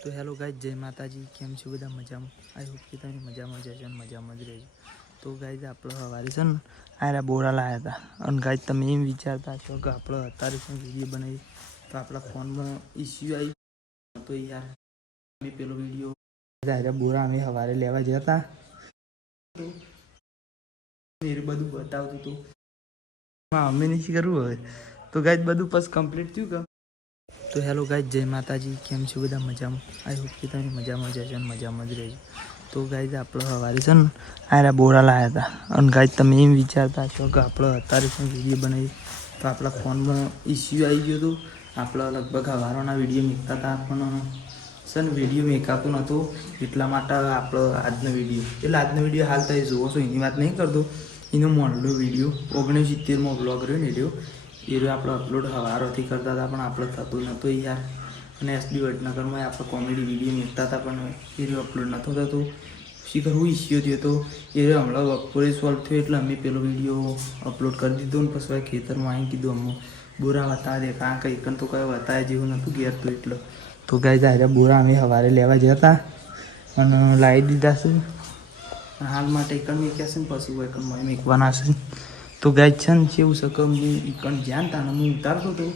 તો hello guys, જય માતાજી. કેમ છો બધા? મજામાં? આઈ હોપ કે તમે મજામાં જ હશો અને મજામાં જ રહેજો. તો ગાઈઝ આપણે સવારે છે ને આયરા બોરા લાવ્યા હતા અને ગાઈઝ તમે એમ વિચારતા છો કે આપણે અત્યારે શું વિડીયો બનાવી તો આપણા ફોનમાં ઇસ્યુ આવી તો યાર અમે પેલો વિડીયો આયરા બોરા અમે સવારે લેવા ગયા હતા એ બધું બતાવતું હતું. હા, અમે નહીં કરવું હવે તો ગાઈઝ બધું બસ કમ્પ્લીટ થયું કે. તો હેલો ગાઈઝ, જય માતાજી. કેમ છો બધા? મજામાં? આઈ હોપ કે તમે મજામાં જ હશો અને મજામાં જ રહેજો. તો ગાઈઝ આપણે સવારે છે ને આયરા બોરા લાવ્યા હતા અને ગાઈઝ તમે એમ વિચારતા છો કે આપણે અત્યારે શું વિડીયો બનાવી તો આપણા ફોનમાં ઇસ્યુ આવી ગયો હતો. આપણે લગભગ સવારોના વિડીયો મૂકતા હતા પણ છે ને વિડીયો મેકાતો નહોતો. એટલા માટે આપણો આજનો વિડીયો હાલ તમે જુઓ છો એની વાત નહીં કરતો. એનો મોડલો વિડીયો 69માં બ્લોગ રહ્યો ને એ આપણે અપલોડ સવારોથી કરતા હતા પણ આપણે થતું નહોતું યાર. અને એસડી વડનગરમાં આપણે કોમેડી વિડીયો મૂકતા હતા પણ એ અપલોડ નહોતો થતો. શીખર હું ઇસ્યુ થયો હતો એ હમણાં બપોરે સોલ્વ થયો એટલે અમે પેલો વિડીયો અપલોડ કરી દીધો ને પછી ખેતરમાં આવીને કીધું અમને બોરા બતાવી દે કારણ કે એકન તો કઈ બતાવે જેવું નહોતું ઘેર તો એટલે. તો ગાઈઝ આયરા બોરા અમે સવારે લેવા જતા અને લાવી દીધા છે. હાલ માટે એકણ મેક્યા છે ને પછી એકણ મેકવાના છે. તો ગાઈઝ છે ને કેવું છે કે હું એકણ જ્યાં તાણે હું ઉતારતો હતો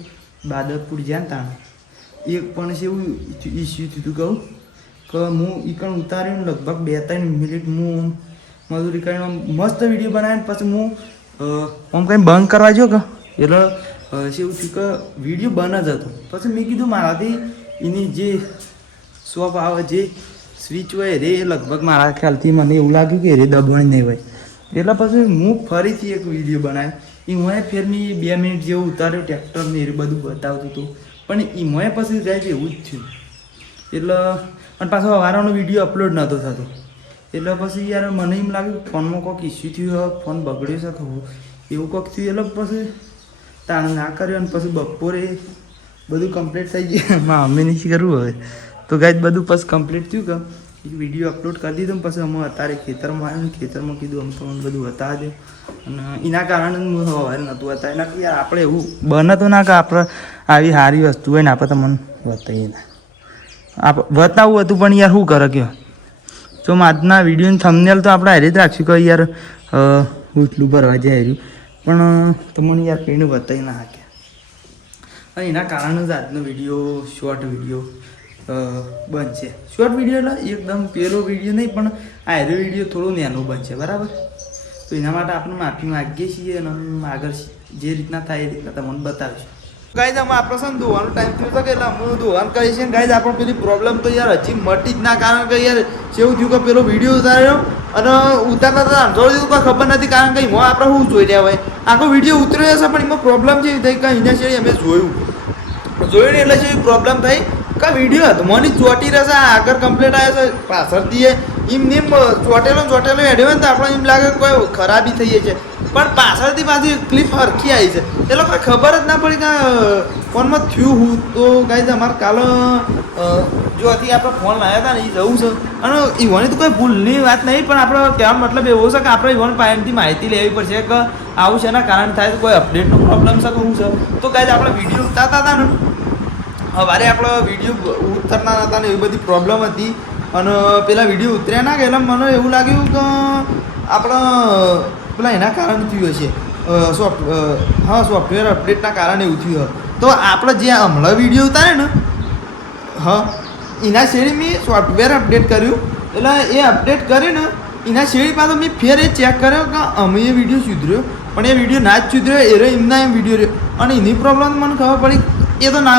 બાદરપુર જ્યાં તાણે એક પણ એવું ઇસ્યુ થયું કહું કે હું એકણ ઉતારીને લગભગ 2-3 મિનિટ હું મજૂરી કરીને મસ્ત વિડીયો બનાવીને પછી હું આમ કંઈ બંધ કરવા જો કે એટલે એવું થયું કે વિડીયો બંધ જ હતો. પછી મેં કીધું મારાથી એની જે શોપ આવે જે સ્વિચ હોય રે લગભગ મારા ખ્યાલથી મને એવું લાગ્યું કે રે દબાણ નહીં હોય એટલે પછી હું ફરીથી એક વિડીયો બનાવ્યો. એમાં ફેરની 2 મિનિટ જેવું ઉતાર્યું ટ્રેક્ટરને એ બધું બતાવતું હતું પણ એમાં પછી જાય એવું જ થયું એટલે અને પાછો વારાનો વિડીયો અપલોડ નહોતો થતો એટલે પછી યાર મને એમ લાગ્યું ફોનમાં કોઈક ઇસ્યુ થયું ફોન બગડ્યો છે ખવું એવું કોઈક થયું એટલે પછી તાણ ના કર્યો અને પછી બપોરે બધું કમ્પ્લીટ થઈ ગયું. માં અમે નહીં કરવું હવે તો ગાઈઝ બધું પછી કમ્પ્લીટ થયું કે એક વિડીયો અપલોડ કરી દીધો ને પછી અમે અત્યારે ખેતરમાં આવ્યું ખેતરમાં કીધું અમે તમને બધું બતાવી દે અને એના કારણે હું સવારે નહોતું બતાવી ના કે યાર આપણે એવું બને તો ના કે આપણે આવી સારી વસ્તુ હોય ને આપણે તમને બતાવીએ ના બતાવવું હતું પણ યાર શું કરે કયો તો આજના વિડીયોની થંબનેલ તો આપણે હારી જ રાખશું કે યાર ઉઠલું ભરવા જાય રહ્યું પણ તમને યાર કંઈને બતાવી ના હાક્યા અને એના કારણે જ આજનો વિડીયો શોર્ટ વિડીયો બનશે. શોર્ટ વિડીયો એટલે એકદમ પેલો વિડીયો નહીં પણ આયરો વિડીયો થોડો નાનો બનશે બરાબર. તો એના માટે આપણે માફી માગીએ છીએ અને આગળ જે રીતના થાય એ રીતના તમને બતાવીશું. ગાઈઝ આમાં આપણો છે ને ધોવાનો ટાઈમ થયો હતો કે એટલે અમે ધોવાનું કરીએ છીએ. ગાઈઝ આપણો પેલી પ્રોબ્લેમ તો યાર હજી મટી જ ના કારણ કે યાર કેવું થયું કે પેલો વિડીયો ઉતાર્યો અને ઉતારતા હતા અંધોળી કોઈ ખબર નથી કારણ કે એમાં આપણે શું જોઈ રહ્યા હોય આખો વિડીયો ઉતર્યો હશે પણ એમાં પ્રોબ્લેમ જેવી થઈ કે એના શેરી અમે જોયું એટલે જે પ્રોબ્લેમ થઈ કે વિડીયો હતો મને ચોટી રહેશે આગળ કમ્પ્લીટ આવે છે પાછળથી એમ ચોટેલો હેડ્યો હોય ને તો આપણે એમ લાગે કોઈ ખરાબી થઈ છે પણ પાછળથી પાછી ક્લિપ હરખી આવી છે એટલે કોઈ ખબર જ ના પડી કે ફોનમાં થયું હું. તો ગાઈઝ અમારે કાલે જો હતી આપણે ફોન લાવ્યા હતા ને એ જવું છે અને ઈવોની તો કોઈ ભૂલની વાત નહીં પણ આપણે કહેવાનો મતલબ એવો છે કે આપણે ઈવોન પાસેથી માહિતી લેવી પડશે કે આવું છે એના કારણ થાય કોઈ અપડેટનો પ્રોબ્લેમ છે કે શું છે. તો ગાઈઝ આપણે વિડીયો ઉતારતા હતા ને સવારે આપણો વિડીયો ઉતરતા હતા ને એવી બધી પ્રોબ્લેમ હતી અને પેલા વિડીયો ઉતર્યા ના ગયા એટલે મને એવું લાગ્યું કે આપણે પેલા એના કારણે થયું હશે સોફ્ટવેર અપડેટના કારણે એવું થયું હોય તો આપણે જે હમણાં વિડીયો ઉતારે ને એના શેરી મેં સોફ્ટવેર અપડેટ કર્યું એટલે એ અપડેટ કરીને એના શેરી પાછો મેં ફેર એ ચેક કર્યો કે અમે એ વિડીયો સુધર્યો પણ એ વિડીયો ના જ સુધર્યો એમના એમ વિડીયો રહ્યો અને એની પ્રોબ્લેમ મને ખબર પડી એ તો ના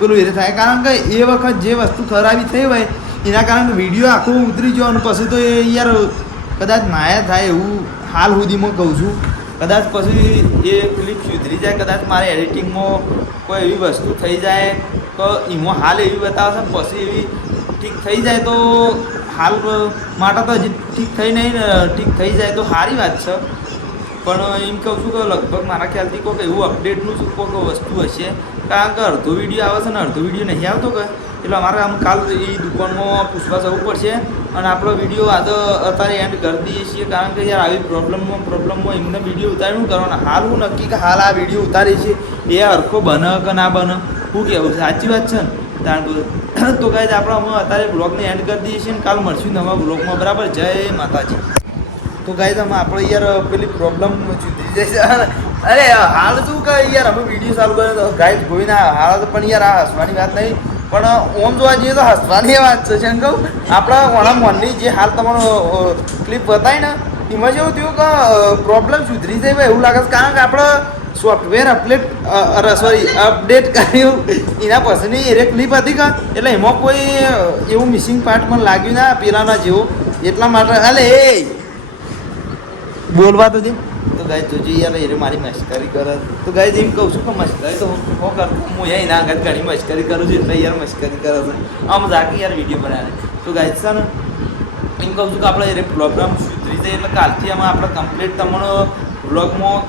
પેલું એ થાય કારણ કે એ વખત જે વસ્તુ ખરાબી થઈ હોય એના કારણે વિડીયો આખો ઉતરી ગયો અને પછી તો એ યાર કદાચ નાયા થાય એવું હાલ સુધીમાં કહું છું. કદાચ પછી એ ક્લિપ સુધરી જાય કદાચ મારે એડિટિંગમાં કોઈ એવી વસ્તુ થઈ જાય તો એમાં હાલ એવી બતાવશે પછી એવી ઠીક થઈ જાય તો હાલ માટે તો હજી ઠીક થઈ નહીં ઠીક થઈ જાય તો સારી વાત છે પણ એમ કહું છું કે લગભગ મારા ખ્યાલથી કોઈક એવું અપડેટનું જ કોઈક વસ્તુ હશે કારણ કે અડધો વિડીયો આવે છે ને અડધો વિડીયો નહીં આવતો કે એટલે અમારે આમ કાલ એ દુકાનમાં પૂછવા જવું પડશે અને આપણો વિડીયો અત્યારે એન્ડ કરી દઈએ છીએ કારણ કે યાર આવી પ્રોબ્લેમમાં એમને વિડીયો ઉતારીને કરવાના હાલ હું નક્કી કે હાલ આ વિડીયો ઉતારી છે એ હરખો બને કે ના બને શું કહેવું છે સાચી વાત છે ને તાણ તો ગાઈઝ આપણે અમે અત્યારે બ્લોગને એન્ડ કરી દઈએ છીએ ને કાલ મળશું નવા બ્લોગમાં બરાબર. જય માતાજી. તો ગાઈઝ અમે આપણે યાર પેલી પ્રોબ્લેમ સુધરી જાય છે. અરે હાલ શું કે યાર અમે વિડીયો ચાલુ કર્યો ગાઈઝ કોઈના હાલ પણ યાર આ હસવાની વાત નહીં પણ ઓમ જોવા જઈએ તો હસવાની વાત છે. શું કહું આપણા ઓણા મોનની જે હાલ તમારો ક્લિપ બતાવી ને એમાં જેવું થયું કે પ્રોબ્લેમ સુધરી જાય એવું લાગે છે કારણ કે આપણે સોફ્ટવેર અપડેટ કર્યું એના પછીની એ ક્લિપ હતી કે એટલે એમાં કોઈ એવું મિસિંગ પાર્ટ મને લાગ્યું ના પેલાના જેવો એટલા માટે હાલે એ બોલવા તો દે. તો ગાય જોજે યાર એ મારી મસ્કરી કરે તો ગાય એમ કહું છું કે મસ્કરી તો હું કરું હું અહીં ના આગળ ઘણી મસ્કરી કરું છું એટલે યાર મસ્કરી કરે છે આમ જાકી યાર વિડીયો બનાવે તો ગાય છે ને એમ કહું છું કે આપણે એ પ્રોગ્રામ સુધરી જાય એટલે કાલથી આમાં આપણે કમ્પ્લીટ તમને બ્લોગમાં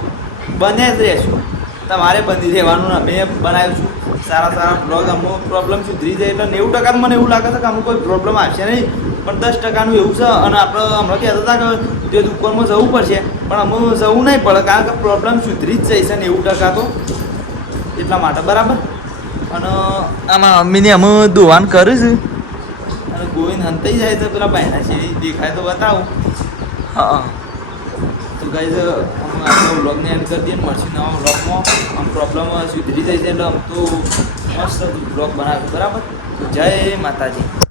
બન્યા જ રહેશું. તમારે બની રહેવાનું અમે બનાવ્યું છું સારા સારા બ્લોગ અમુક પ્રોબ્લેમ સુધરી જાય એટલે 90% મને એવું લાગે છે કે અમુક કોઈ પ્રોબ્લેમ આવશે નહીં પણ 10%નું એવું છે. અને આપણે હમણાં કહેતા હતા કે તે દુકાનમાં જવું પડશે પણ અમે જવું નહીં પડે કારણ કે પ્રોબ્લેમ સુધરી જ જશે 90% તો એટલા માટે બરાબર. અને આમાં મમ્મીને અમે દોવાન કર્યું છે અને ગોવિંદ હંતાઈ જાય છે પેલા ભાઈના છે દેખાય તો બતાવું. હા તો ગાઈઝ અમે આપણો વ્લોગને એન્ડ કરી દઈએ મળશું નવા વ્લોગમાં. આમ પ્રોબ્લેમ સુધરી જાય છે એટલે આમ તો મસ્ત વ્લોગ બનાવ્યો બરાબર. જય માતાજી.